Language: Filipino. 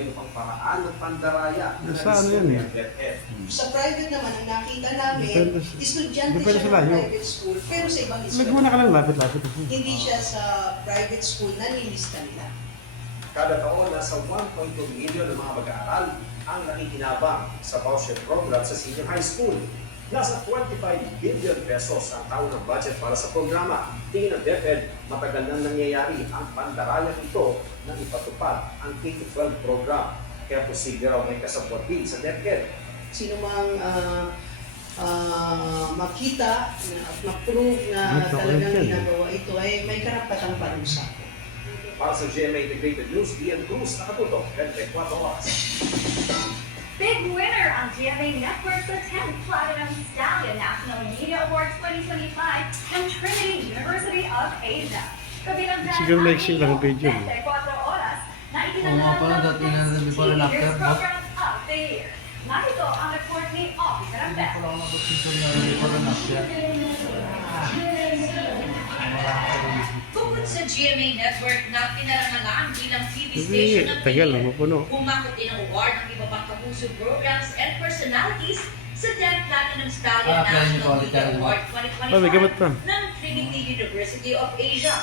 iba pang paraan ng pandaraya na Saan yan eh? DepEd. Sa private naman, ang nakita namin, Depende estudyante depende siya sa ng layo. private school, pero sa ibang Nagmuna eskwela. ka lang lapit-lapit. Hindi siya sa private school na nilista nila. Kada taon, nasa 1.2 milyon ng mga mag-aaral ang nakikinabang sa voucher program sa senior high school. Nasa 25 billion pesos ang taon ng budget para sa programa. Tingin ng DepEd, matagal nang nangyayari ang pandaraya ito nang ipatupad ang K-12 program. Kaya posible raw may kasabwat din sa DepEd. Sino mang makita at ma-prove na talagang ginagawa ito ay may karapatang parusa. Para sa GMA Integrated News, Ian Cruz, nakatutok, 24 oras. Big winner ang GMA Network sa 10th Platinum Stallion National Media Awards 2025 ng Trinity University of Asia. Kabilang dyan Siguro like lang ang video. 24 oras na Oo nga pala, dati na before and after, no? Program of the Year. Narito ang report ni Officer Hindi Ambet. ko lang napag-sensor na before and after. Bukod sa GMA Network na pinarangalan bilang TV Hindi, station ng tagal lang Pilipinas, mapuno. humakot din ang award ng iba pang kabusog programs and personalities sa 10th Platinum Stallion Apply niyo National po ulit Media yan, Award Oh, may gamot 2025 pa. ng Trinity University of Asia.